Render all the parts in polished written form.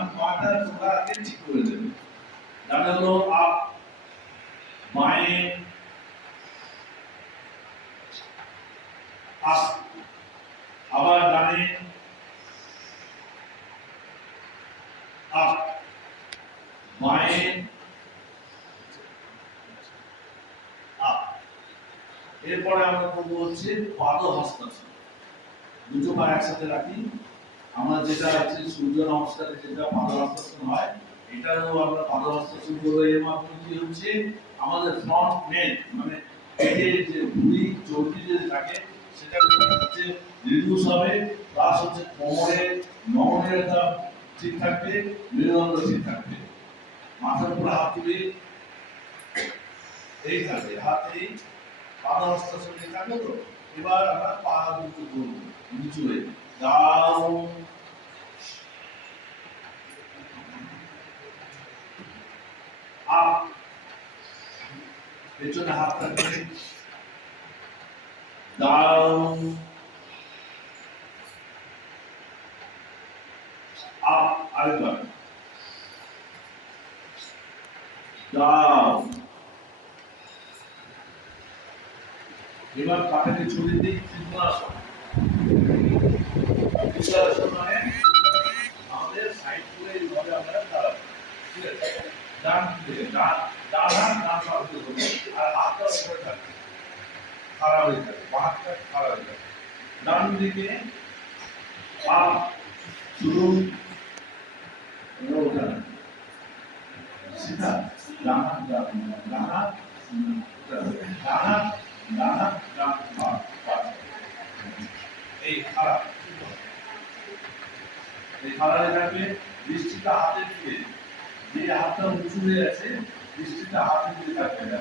ডান পাটা তোমরা আগে ঠিক করে দেবে। ডানে হলো আপ, বাঁয়ে আপ, আবার ডানে আপ, বাঁয়ে আপ। এরপরে আমরা করবো হচ্ছে পাদ হস্তাসন। দুটো পা একসাথে রাখি। আমরা যেটা আছে সূর্য নমস্কারে যেটা পাদ হস্তাসন হয়, এটাও আমরা পাদ হস্তাসন করবো। এর মাধ্যমে কি হচ্ছে আমাদের ফ্রন্ট নেক মানে পেটের যে ভুঁড়ি চর্বি যে থাকে সেটা হচ্ছে রিডিউস হবে, প্লাস হচ্ছে কোমরের নমনীয়তা ঠিক থাকবে, মেরুদণ্ড ঠিক থাকবে। মাথার উপরে হাত তুলে এই থাকবে, হাত এই পাদ হস্তাসন থাকবে। তো এবার আমরা পা দুটো করবো নিচু হয়ে ডাউন আপ, পেছনে হাত রাখবে ডাউন আপ, আরেকবার ডাউন। এবার পাটাকে ছড়িয়ে দিই ত্রিকোণাসন। ত্রিকোণাসন মানে আমাদের সাইড করে এইভাবে আমরা দাঁড়াবো, ঠিক আছে? ডান দিকে ডান ডান হাত ডান পা উঠে দেবো, আর হাতটা উপরে থাকবে, খাড়া হয়ে যাবে, হাতটা খাড়া হয়ে যাবে। ডান দিকে আপ শুরু ওঠা সিধা, ডান হাত ডান হাত ডান হাত ডান হাত ডান পা পা, এই খাড়া, এই খাড়া হয়ে থাকবে। দৃষ্টিটা হাতের দিকে, যে হাতটা উঁচু হয়ে আছে দৃষ্টিটা হাতের দিকে থাকবে না।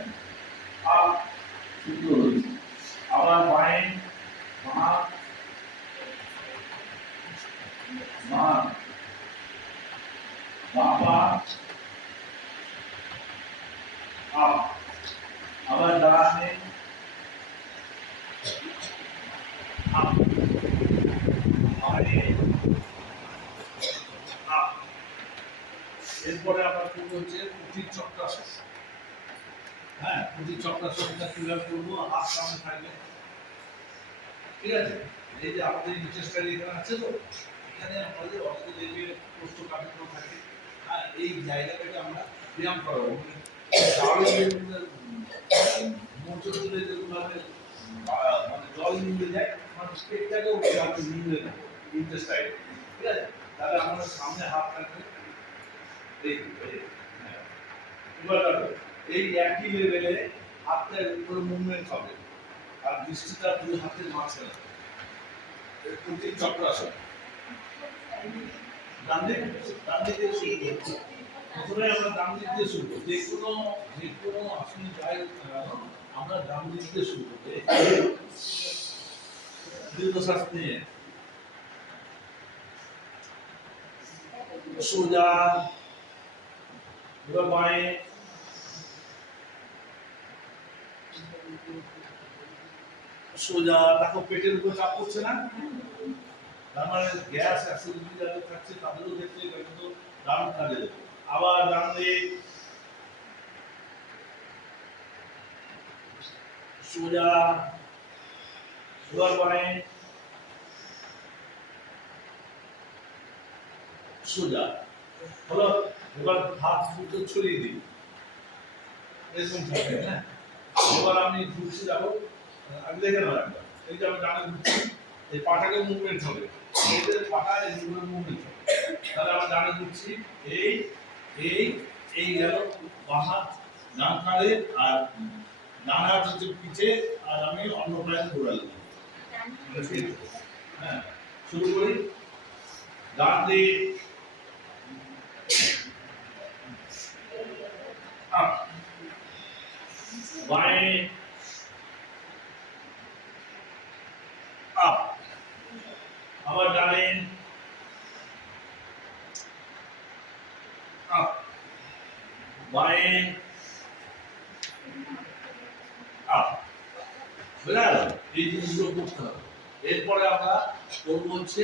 আপ সুন্দর হয়েছে। আবার বাঁয়ে মা মা বাবা আপ, আবার ডানে আপ, বাঁয়ে আপ। এরপরে আমরা করবো হচ্ছে কুটির চক্রাসন। হ্যাঁ, কুটির চক্রাসনটা কিভাবে করবো? হাত সামনে থাকবে, ঠিক আছে? এই যে আমাদের ইন্টেস্টাইন এখানে আছে, তো এখানে আমাদের অনেকে দেখবে কোষ্ঠকাঠিন্য থাকে। আর এই জায়গাটাকে আমরা ব্যায়াম করাবো, মোচড় তুলে যেভাবে মানে জল নিয়ে যায়, মানে পেটটাকেও আমি নিয়ে নেবো ইন্টেস্টাইন, ঠিক আছে? তাহলে আমাদের সামনে হাত থাকবে, এবার এই একই লেভেলে হাতটা উপরে মুভমেন্ট হবে, আর দৃষ্টিটা দুই হাতের মাঝখানে। কুটির চক্রাসন। ডান দিকে শুরু করবো। প্রথমে আমরা ডান দিক দিয়ে শুরু করবো। যে কোনো আসন যাই আমরা ডান দিক দিয়ে শুরু করবো। দীর্ঘশ্বাস নিয়ে সোজা, এবার বাঁয়ে সোজা। দেখো পেটের উপর চাপ পড়ছে না, তার মানে গ্যাস অ্যাসিডিটি যাদের থাকছে তাদেরও ক্ষেত্রে এটা কিন্তু দারুণ কাজে দেবে। আবার ডান দিক সোজা, এবার বাঁয়ে সোজা হলো। এবার হাত দুটো ছড়িয়ে দিই, এরকম থাকে। হ্যাঁ, এবার আমি ঘুরছি যাবো, আমি দেখে নেবো একবার। এই যে আমি ডানে ঘুরছি, এই পাটাকে মুভমেন্ট হবে, এই যে পাটা এইগুলো মুভমেন্ট হবে। তাহলে আমরা ডানে ঘুরছি, এই এই এই গেল বাঁ হাত ডান কাঁধে, আর ডান হাত হচ্ছে পিছে, আর আমি অন্য পায়ে ঘোরালাম। হ্যাঁ, শুরু করি। ডান দিক আপ, বাঁয়ে আপ, আবার ডানে আপ, বাঁয়ে আপ। বুঝা গেল? এই জিনিসগুলো করতে হবে। এরপরে আমরা করবো হচ্ছে